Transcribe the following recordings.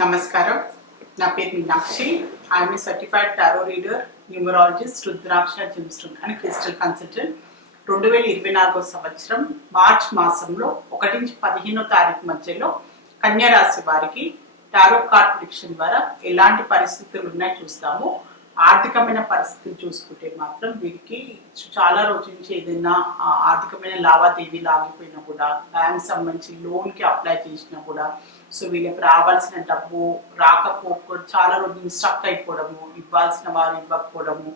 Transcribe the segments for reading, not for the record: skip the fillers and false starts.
నమస్కారం. నా పేరు Meenakshi. I'm a certified tarot reader, numerologist, rudraksha gemstone and crystal consultant. 2024 సంవత్సరం మార్చ్ మాసంలో 1 నుంచి 15వ తారీఖు మధ్యలో కన్యా రాశి వారికి టారో కార్డ్ ప్రిడిక్షన్ ద్వారా ఎలాంటి పరిస్థితులు ఉన్నాయో చూస్తాము. ఆర్థికమైన పరిస్థితులు చూసుకుంటే మాత్రం వీరికి చాలా రోజుల నుంచి ఏదైనా ఆర్థికమైన లావాదేవీలు ఆగిపోయినా కూడా, బ్యాంక్ సంబంధించి లోన్కి అప్లై చేసినా కూడా, సో వీళ్ళకి రావాల్సిన డబ్బు రాకపోవడం, చాలా రోజులు స్ట్రక్ అయిపోవడము, ఇవ్వాల్సిన వారు ఇవ్వకపోవడము,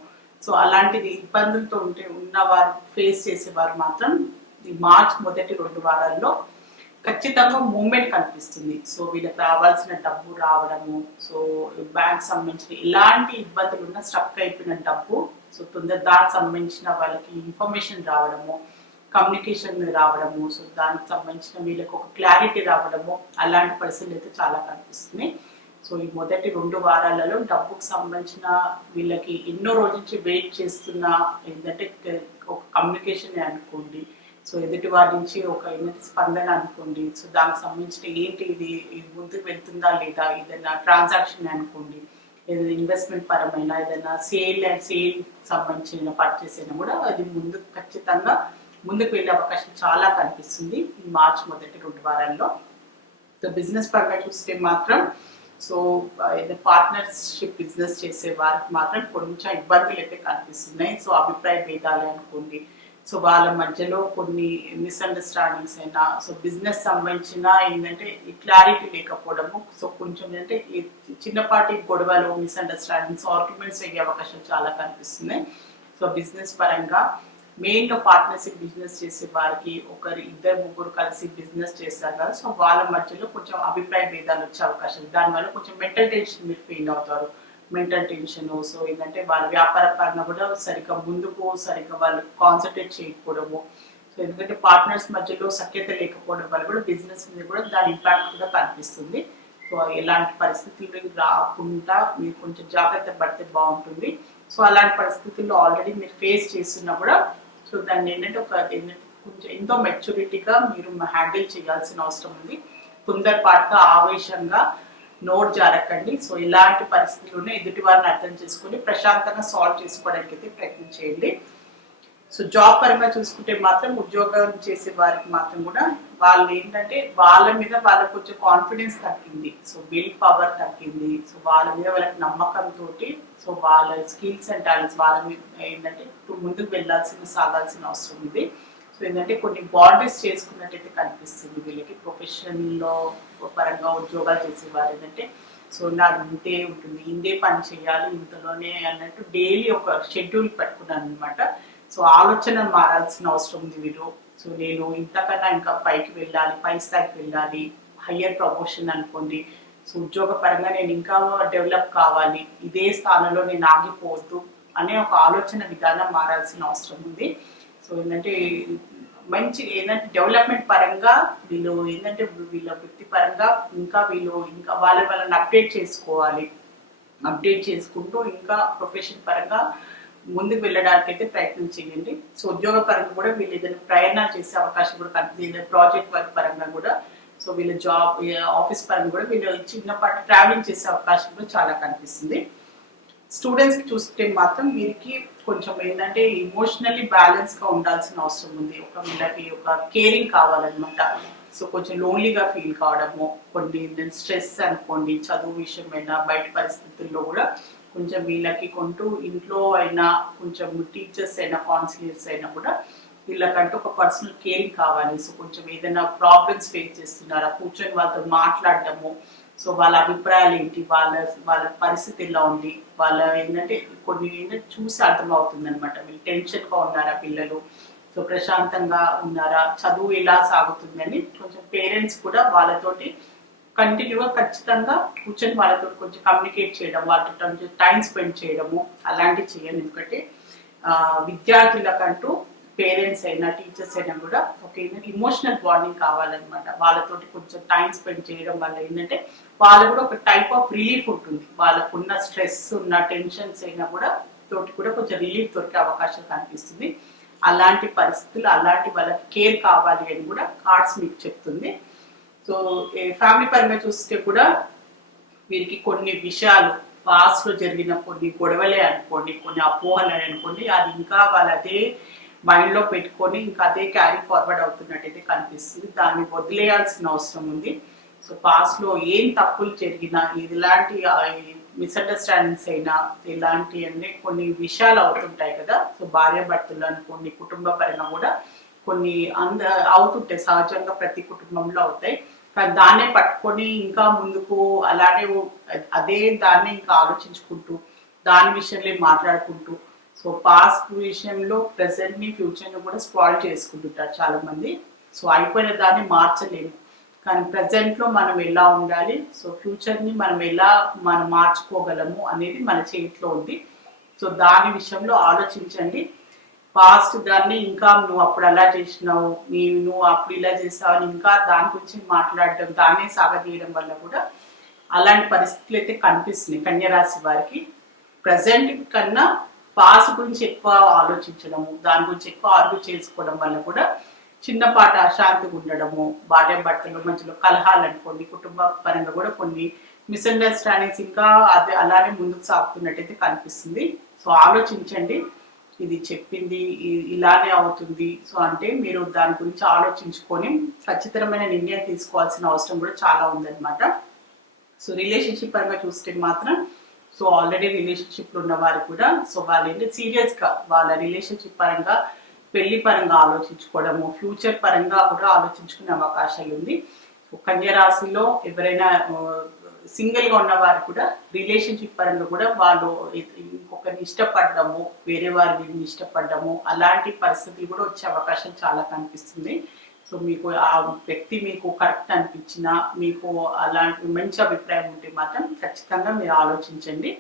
సో అలాంటిది ఇబ్బందులతో ఉన్నవారు ఫేస్ చేసేవారు మాత్రం ఈ మార్చ్ మొదటి 2 వారాల్లో ఖచ్చితంగా మూమెంట్ కనిపిస్తుంది. సో వీళ్ళకి రావాల్సిన డబ్బు రావడము, సో బ్యాంక్ సంబంధించిన ఎలాంటి ఇబ్బందులు ఉన్నా స్ట్రక్ అయిపోయిన డబ్బు, సో దానికి సంబంధించిన వాళ్ళకి ఇన్ఫర్మేషన్ రావడము, కమ్యూనికేషన్ రావడము, సో దానికి సంబంధించిన వీళ్ళకి ఒక క్లారిటీ రావడము, అలాంటి పరిస్థితులు అయితే చాలా కనిపిస్తున్నాయి. సో ఈ మొదటి 2 వారాలలో డబ్బుకు సంబంధించిన వీళ్ళకి ఎన్నో రోజుల నుంచి వెయిట్ చేస్తున్న ఏంటంటే ఒక కమ్యూనికేషన్ అనుకోండి, సో ఎదుటి వారి నుంచి ఒక స్పందన అనుకోండి, సో దానికి సంబంధించిన ఏంటి ఇది ముందుకు వెళ్తుందా లేదా, ఏదైనా ట్రాన్సాక్షన్ అనుకోండి, ఏదైనా ఇన్వెస్ట్మెంట్ పరమైన ఏదైనా సేల్ సంబంధించిన పర్చేస్ అయినా కూడా అది ఖచ్చితంగా ముందుకు వెళ్ళే అవకాశం చాలా కనిపిస్తుంది ఈ మార్చ్ మొదటి 2 వారాల్లో. సో బిజినెస్ పరంగా చూస్తే మాత్రం సో పార్ట్నర్షిప్ బిజినెస్ చేసే వారికి మాత్రం కొంచెం ఇబ్బందులు అయితే కనిపిస్తున్నాయి. సో అభిప్రాయ భేదాలు అనుకోండి, సో వాళ్ళ మధ్యలో కొన్ని మిస్అండర్స్టాండింగ్స్ అయినా, సో బిజినెస్ సంబంధించిన ఏంటంటే క్లారిటీ లేకపోవడము, సో కొంచెం అంటే చిన్నపాటి గొడవలు, మిస్అండర్స్టాండింగ్స్, ఆర్గ్యుమెంట్స్ అయ్యే అవకాశం చాలా కనిపిస్తున్నాయి. సో బిజినెస్ పరంగా మెయిన్గా పార్ట్నర్షిప్ బిజినెస్ చేసే వారికి 1-2-3 కలిసి బిజినెస్ చేస్తారు కదా, సో వాళ్ళ మధ్యలో కొంచెం అభిప్రాయ భేదాలు వచ్చే అవకాశం, దానివల్ల కొంచెం మెంటల్ టెన్షన్ మీరు ఫీల్ అవుతారు. మెంటల్ టెన్షన్, సో ఏంటంటే వాళ్ళ వ్యాపార పరంగా కూడా సరిగ్గా వాళ్ళు కాన్సన్ట్రేట్ చేయకపోవడము, సో ఎందుకంటే పార్ట్నర్స్ మధ్యలో సఖ్యత లేకపోవడం వల్ల కూడా బిజినెస్ మీద కూడా దాని ఇంపాక్ట్ కూడా కనిపిస్తుంది. సో ఎలాంటి పరిస్థితులు రాకుండా మీరు కొంచెం జాగ్రత్త పడితే బాగుంటుంది. సో అలాంటి పరిస్థితుల్లో ఆల్రెడీ మీరు ఫేస్ చేస్తున్నా కూడా, సో దాన్ని ఏంటంటే కొంచెం ఎంతో మెచ్యూరిటీగా మీరు హ్యాండిల్ చేయాల్సిన అవసరం ఉంది. తొందరపాటుగా ఆవేశంగా నోట్ జారకండి. సో ఇలాంటి పరిస్థితుల్లోనే ఎదుటి వారిని అర్థం చేసుకుని ప్రశాంతంగా సాల్వ్ చేసుకోవడానికి అయితే ప్రయత్నం చేయండి. సో జాబ్ పరంగా చూసుకుంటే మాత్రం ఉద్యోగం చేసే వారికి మాత్రం కూడా వాళ్ళు ఏంటంటే వాళ్ళ మీద వాళ్ళకు కొంచెం కాన్ఫిడెన్స్ తగ్గింది, సో విల్ పవర్ తగ్గింది, సో వాళ్ళ మీద వాళ్ళకి నమ్మకంతో, సో వాళ్ళ స్కిల్స్ అండ్ టాలెంట్స్ వాళ్ళ మీద ఏంటంటే ముందుకు సాగాల్సిన అవసరం ఉంది. సో ఏంటంటే కొన్ని బాండరీస్ చేసుకున్నట్టయితే కనిపిస్తుంది వీళ్ళకి. ప్రొఫెషన్లో పరంగా ఉద్యోగాలు చేసేవారు ఏంటంటే సో నాకు ఇంతే ఉంటుంది, ఇంతే పని చేయాలి, ఇంతలోనే అన్నట్టు డైలీ ఒక షెడ్యూల్ పెట్టుకున్నాను అనమాట. సో ఆలోచన మారాల్సిన అవసరం ఉంది వీరు. సో నేను ఇంతకన్నా ఇంకా పైకి వెళ్ళాలి, పై స్థాయికి వెళ్ళాలి, హయ్యర్ ప్రమోషన్ అనుకోండి, సో ఉద్యోగ పరంగా నేను ఇంకా డెవలప్ కావాలి, ఇదే స్థానంలో నేను ఆగిపోవద్దు అనే ఒక ఆలోచన విధానం మారాల్సిన అవసరం ఉంది. సో ఏంటంటే మంచి ఏంటంటే డెవలప్మెంట్ పరంగా వీళ్ళు ఏంటంటే వీళ్ళ వృత్తి పరంగా ఇంకా వాళ్ళని అప్డేట్ చేసుకోవాలి. అప్డేట్ చేసుకుంటూ ఇంకా ప్రొఫెషన్ పరంగా ముందుకు వెళ్ళడానికి అయితే ప్రయత్నం చేయండి. సో ఉద్యోగ పరంగా కూడా వీళ్ళు ఏదైనా ప్రయాణాలు చేసే అవకాశం కూడా కనిపిస్తుంది. ప్రాజెక్ట్ వర్క్ పరంగా కూడా, సో వీళ్ళ జాబ్ ఆఫీస్ పరంగా కూడా వీళ్ళు చిన్నపాటి ట్రావెలింగ్ చేసే అవకాశం కూడా చాలా కనిపిస్తుంది. స్టూడెంట్స్కి చూస్తే మాత్రం వీరికి కొంచెం ఏంటంటే ఇమోషనల్లీ బ్యాలెన్స్గా ఉండాల్సిన అవసరం ఉంది. వీళ్ళకి ఒక కేరింగ్ కావాలన్నమాట. సో కొంచెం లోన్లీగా ఫీల్ కావడము, కొన్ని స్ట్రెస్ అనుకోండి, చదువు విషయమైనా బయట పరిస్థితుల్లో కూడా కొంచెం వీళ్ళకి ఇంట్లో అయినా కొంచెం టీచర్స్ అయినా కౌన్సిలర్స్ అయినా కూడా వీళ్ళకంటూ ఒక పర్సనల్ కేరింగ్ కావాలి. సో కొంచెం ఏదైనా ప్రాబ్లమ్స్ ఫేస్ చేస్తున్నారా కూర్చొని వాళ్ళతో మాట్లాడడము, సో వాళ్ళ అభిప్రాయాలు ఏంటి, వాళ్ళ పరిస్థితి ఎలా ఉంది, వాళ్ళ ఏంటంటే కొన్ని ఏంటంటే చూసి అర్థమవుతుంది అనమాట. వీళ్ళు టెన్షన్గా ఉన్నారా పిల్లలు, సో ప్రశాంతంగా ఉన్నారా, చదువు ఎలా సాగుతుందని కొంచెం పేరెంట్స్ కూడా వాళ్ళతోటి కంటిన్యూగా ఖచ్చితంగా కూర్చొని వాళ్ళతో కొంచెం కమ్యూనికేట్ చేయడం, వాళ్ళతో టైం స్పెండ్ చేయడము అలాంటివి చేయండి. ఎందుకంటే విద్యార్థులకంటూ పేరెంట్స్ అయినా టీచర్స్ అయినా కూడా ఒక ఏంటంటే ఇమోషనల్ బాండింగ్ కావాలన్నమాట. వాళ్ళతోటి కొంచెం టైం స్పెండ్ చేయడం వల్ల ఏంటంటే వాళ్ళు కూడా ఒక టైప్ ఆఫ్ రిలీఫ్ ఉంటుంది. వాళ్ళకున్న స్ట్రెస్ ఉన్న టెన్షన్స్ అయినా కూడా కొంచెం రిలీఫ్ దొరికే అవకాశం కనిపిస్తుంది. అలాంటి పరిస్థితులు, అలాంటి వాళ్ళకి కేర్ కావాలి అని కూడా కార్డ్స్ మీకు చెప్తుంది. సో ఫ్యామిలీ పరంగా చూస్తే కూడా వీరికి కొన్ని విషయాలు పాస్ట్ లో జరిగిన కొన్ని గొడవలే అనుకోండి, కొన్ని అపోహలే అనుకోండి, అది ఇంకా వాళ్ళు అదే మైండ్ లో పెట్టుకొని ఇంకా అదే క్యారీ ఫార్వర్డ్ అవుతున్నట్టయితే కనిపిస్తుంది. దాన్ని వదిలేయాల్సిన అవసరం ఉంది. సో పాస్ట్ లో ఏం తప్పులు జరిగినా, ఇలాంటి మిస్అండర్స్టాండింగ్స్ అయినా, ఇలాంటి అన్ని కొన్ని విషయాలు అవుతుంటాయి కదా. సో భార్య భర్తలు అనుకోండి, కుటుంబ పరంగా కూడా కొన్ని అవుతుంటాయి, సహజంగా ప్రతి కుటుంబంలో అవుతాయి. కానీ దాన్నే పట్టుకొని ఇంకా ముందుకు అలానే అదే దాన్ని ఇంకా ఆలోచించుకుంటూ దాని విషయంలో మాట్లాడుకుంటూ, సో పాస్ట్ విషయంలో ప్రెసెంట్ ని ఫ్యూచర్ ని కూడా స్పాయిల్ చేసుకుంటుంటారు చాలా మంది. సో అయిపోయిన దాన్ని మార్చలేము, కానీ ప్రజెంట్ లో మనం ఎలా ఉండాలి, సో ఫ్యూచర్ ని మనం మార్చుకోగలము అనేది మన చేతిలో ఉంది. సో దాని విషయంలో ఆలోచించండి. పాస్ట్ దాన్ని ఇంకా నువ్వు అప్పుడు అలా చేసినావు, నువ్వు అప్పుడు ఇలా చేసావు అని ఇంకా దాని గురించి మాట్లాడడం, దాన్నే సాగదీయడం వల్ల కూడా అలాంటి పరిస్థితులు అయితే కనిపిస్తున్నాయి కన్యరాశి వారికి. ప్రజెంట్ కన్నా పాస్ట్ గురించి ఎక్కువ ఆలోచించడము, దాని గురించి ఎక్కువ ఆర్గ్యూ చేసుకోవడం వల్ల కూడా చిన్నపాటి అశాంతిగా ఉండడము, భార్య భర్తల మధ్యలో కలహాలు అనుకోండి, కుటుంబ పరంగా కూడా కొన్ని మిస్అండర్స్టాండింగ్స్ ఇంకా అదే అలానే ముందుకు సాగుతున్నట్టయితే కనిపిస్తుంది. సో ఆలోచించండి, ఇది చెప్పింది ఇలానే అవుతుంది, సో అంటే మీరు దాని గురించి ఆలోచించుకొని ఖచ్చితమైన నిర్ణయం తీసుకోవాల్సిన అవసరం కూడా చాలా ఉందన్నమాట. సో రిలేషన్షిప్ పరంగా చూస్తే మాత్రం, సో ఆల్రెడీ రిలేషన్షిప్ ఉన్న వారు కూడా, సో వాళ్ళు ఏంటి సీరియస్ గా వాళ్ళ రిలేషన్షిప్ పరంగా పెళ్లి పరంగా ఆలోచించుకోవడము, ఫ్యూచర్ పరంగా కూడా ఆలోచించుకునే అవకాశాలు ఉంది. కన్యా రాశిలో ఎవరైనా సింగిల్ గా ఉన్న వారు కూడా రిలేషన్షిప్ పరంగా కూడా వాళ్ళు ఇంకొకరిని ఇష్టపడము, వేరే వారిని ఇష్టపడము, అలాంటి పరిస్థితులు కూడా వచ్చే అవకాశం చాలా కనిపిస్తుంది. సో మీకు ఆ వ్యక్తి మీకు కరెక్ట్ అనిపించినా, మీకు అలాంటి మంచి అభిప్రాయం ఉంటే మాత్రం ఖచ్చితంగా మీరు ఆలోచించండి.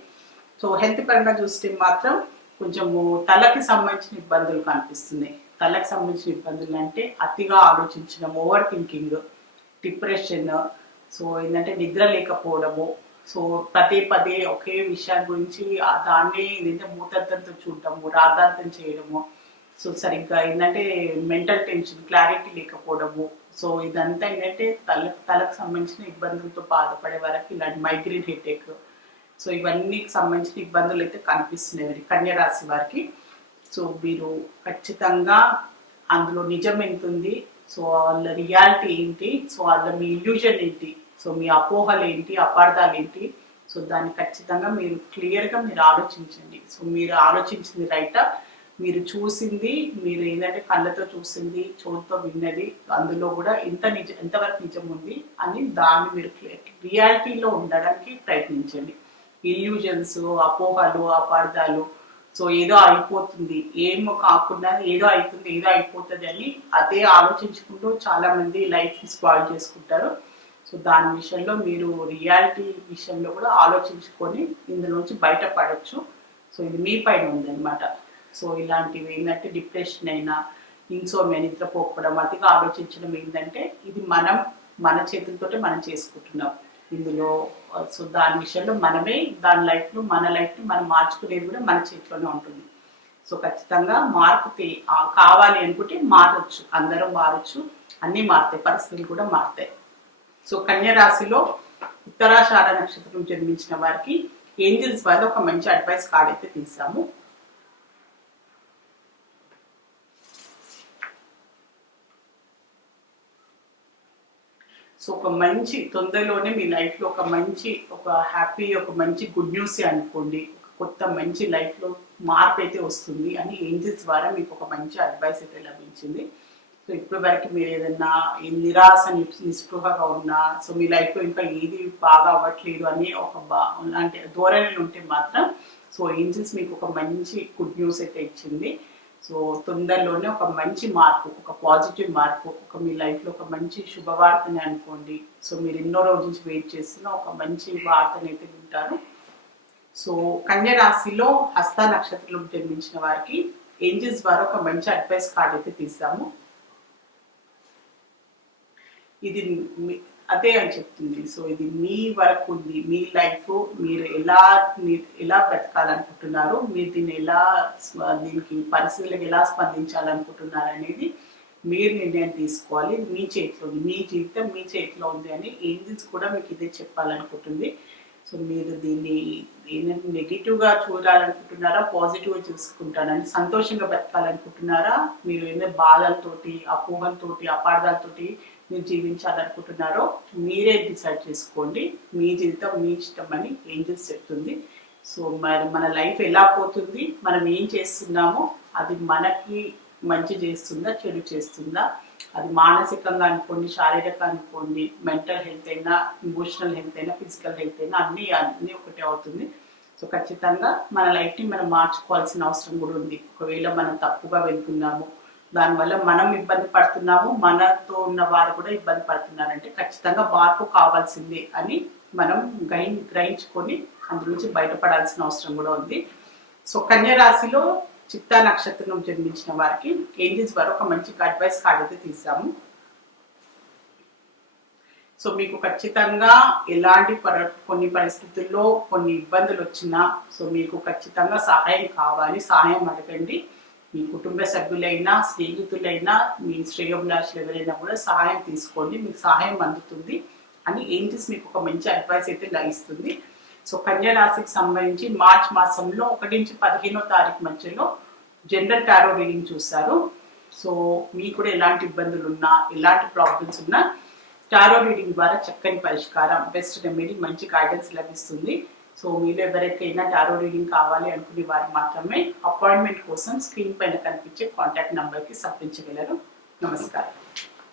సో హెల్త్ పరంగా చూస్తే మాత్రం కొంచెము తలకి సంబంధించిన ఇబ్బందులు కనిపిస్తున్నాయి. తలకు సంబంధించిన ఇబ్బందులు అంటే అతిగా ఆలోచించడం, ఓవర్ థింకింగ్, డిప్రెషన్, సో ఏంటంటే నిద్ర లేకపోవడము, సో పదే పదే ఒకే విషయం గురించి దాన్ని ఏంటంటే మూతత్వంతో చూడటము, రాద్ధాంతం చేయడము, సో సరిగ్గా ఏంటంటే మెంటల్ టెన్షన్, క్లారిటీ లేకపోవడము, సో ఇదంతా ఏంటంటే తలకు సంబంధించిన ఇబ్బందులతో బాధపడే వరకు ఇలాంటి మైగ్రేన్ హెడేక్, సో ఇవన్నీ సంబంధించిన ఇబ్బందులు అయితే కనిపిస్తున్నాయి కన్యా రాశి వారికి. సో మీరు ఖచ్చితంగా అందులో నిజం ఎంత ఉంది, సో వాళ్ళ రియాలిటీ ఏంటి, సో వాళ్ళ మీ ఇల్యూజన్ ఏంటి, సో మీ అపోహలు ఏంటి, అపార్థాలు ఏంటి, సో దాన్ని ఖచ్చితంగా మీరు క్లియర్గా మీరు ఆలోచించండి. సో మీరు ఆలోచించింది రైటా, మీరు చూసింది, మీరు ఏంటంటే కళ్ళతో చూసింది, చోటుతో విన్నది, అందులో కూడా ఎంతవరకు నిజం ఉంది అని దాన్ని మీరు రియాలిటీలో ఉండడానికి ప్రయత్నించండి. ఇల్యూజన్స్, అపోహలు, అపార్థాలు, సో ఏదో అయిపోతుంది, ఏమో కాకుండా ఏదో అవుతుంది, ఏదో అయిపోతుంది అని అదే ఆలోచించుకుంటూ చాలా మంది లైఫ్ స్పాయిల్ చేసుకుంటారు. సో దాని విషయంలో మీరు రియాలిటీ విషయంలో కూడా ఆలోచించుకొని ఇందులోంచి బయటపడచ్చు. సో ఇది మీ పైన ఉందన్నమాట. సో ఇలాంటివి ఏంటంటే డిప్రెషన్ అయినా, ఇన్సోమియా, నిద్రపోకపోవడం, అతిగా ఆలోచించడం ఏంటంటే ఇది మన చేతులతోటే మనం చేసుకుంటున్నాం ఇందులో. సో దాని విషయంలో మనమే మన లైఫ్ని మనం మార్చుకునేది కూడా మన చేతిలోనే ఉంటుంది. సో ఖచ్చితంగా మార్పు కావాలి అనుకుంటే మారచ్చు, అందరూ మారచ్చు, అన్నీ మారుతాయి, పరిస్థితులు కూడా మారుతాయి. సో కన్యా రాశిలో ఉత్తరాషాఢ నక్షత్రం జన్మించిన వారికి ఏంజిల్స్ వారి ఒక మంచి అడ్వైస్ కార్డ్ అయితే తీసాము. సో ఒక మంచి తొందరలోనే మీ లైఫ్లో ఒక హ్యాపీ, ఒక మంచి గుడ్ న్యూస్ అనుకోండి, ఒక కొత్త మంచి లైఫ్లో మార్పు అయితే వస్తుంది అని ఏంజిల్స్ ద్వారా మీకు ఒక మంచి అడ్వైస్ అయితే లభించింది. సో ఇప్పటి వరకు మీరు ఏదన్నా నిరాశ, నిస్పృహగా ఉన్నా, సో మీ లైఫ్లో ఇంకా ఏది బాగా అవ్వట్లేదు అని అలాంటి ధోరణి ఉంటే మాత్రం సో ఏంజిల్స్ మీకు ఒక మంచి గుడ్ న్యూస్ అయితే ఇచ్చింది. సో తొందరలోనే ఒక మంచి మార్పు, ఒక పాజిటివ్ మార్పు, మీ లైఫ్లో ఒక మంచి శుభవార్తని అనుకోండి. సో మీరు ఎన్నో రోజుల నుంచి వెయిట్ చేస్తున్న ఒక మంచి వార్తని అయితే వింటారు. సో కన్యా రాశిలో హస్త నక్షత్రంలో జన్మించిన వారికి ఏంజిల్స్ ద్వారా ఒక మంచి అడ్వైస్ కార్డ్ అయితే తీసాము. ఇది అదే అని చెప్తుంది. సో ఇది మీ వరకు ఉంది, మీ లైఫ్, మీరు ఎలా బ్రతకాలనుకుంటున్నారు, మీరు దీనికి పరిస్థితులకు ఎలా స్పందించాలనుకుంటున్నారు అనేది మీరు నిర్ణయం తీసుకోవాలి. మీ చేతిలో ఉంది, మీ జీవితం మీ చేతిలో ఉంది అని ఏంజిల్స్ కూడా మీకు ఇదే చెప్పాలనుకుంటుంది. సో సో మీరు దీన్ని నెగిటివ్గా చూడాలనుకుంటున్నారా, పాజిటివ్గా చూసుకుంటానని, సంతోషంగా బతకాలనుకుంటున్నారా, మీరు ఏదో బాధలతోటి, అపోహలతోటి, అపార్థాలతోటి మీరు జీవించాలనుకుంటున్నారో మీరే డిసైడ్ చేసుకోండి. మీ జీవితం మీ ఇష్టం అని ఏంజెల్స్ చెప్తుంది. సో మరి మన లైఫ్ ఎలా పోతుంది, మనం ఏం చేస్తున్నామో అది మనకి మంచి చేస్తుందా చెడు చేస్తుందా, అది మానసికంగా అనుకోండి, శారీరకంగా అనుకోండి, మెంటల్ హెల్త్ అయినా, ఇమోషనల్ హెల్త్ అయినా, ఫిజికల్ హెల్త్ అయినా అన్నీ ఒకటే అవుతుంది. సో ఖచ్చితంగా మన లైఫ్ని మనం మార్చుకోవాల్సిన అవసరం కూడా ఉంది. ఒకవేళ మనం తప్పుగా వెళ్తున్నాము, దానివల్ల మనం ఇబ్బంది పడుతున్నాము, మనతో ఉన్న వారు కూడా ఇబ్బంది పడుతున్నారంటే ఖచ్చితంగా మార్పు కావాల్సిందే అని మనం గ్రహించుకొని అందులోంచి బయటపడాల్సిన అవసరం కూడా ఉంది. సో కన్యా రాశిలో చిత్తా నక్షత్రం జన్మించిన వారికి ఏంజెల్స్ వారు ఒక మంచి అడ్వైస్ కార్డ్ అయితే తీసాము. సో మీకు ఖచ్చితంగా ఎలాంటి కొన్ని పరిస్థితుల్లో కొన్ని ఇబ్బందులు వచ్చినా, సో మీకు ఖచ్చితంగా సహాయం కావాలి, సహాయం అడగండి. మీ కుటుంబ సభ్యులైనా, స్నేహితులైనా, మీ శ్రేయోభిలాషులు ఎవరైనా కూడా సహాయం తీసుకోండి, మీకు సహాయం అందుతుంది అని ఏంజెల్స్ మీకు ఒక మంచి అడ్వైస్ అయితే ఇస్తుంది. సో కన్యా రాశికి సంబంధించి మార్చ్ మాసంలో 1 నుంచి 15వ తారీఖు మధ్యలో జనరల్ టారో రీడింగ్ చూస్తారు. సో మీకు కూడా ఎలాంటి ఇబ్బందులు ఉన్నా, ఎలాంటి ప్రాబ్లమ్స్ ఉన్నా టారో రీడింగ్ ద్వారా చక్కని పరిష్కారం, బెస్ట్ రెమెడీ, మంచి గైడెన్స్ లభిస్తుంది. సో మీరు ఎవరికైనా టారో రీడింగ్ కావాలి అనుకునే వారు మాత్రమే అపాయింట్మెంట్ కోసం స్క్రీన్ పైన కనిపించే కాంటాక్ట్ నెంబర్కి సంప్రదించగలరు. నమస్కారం.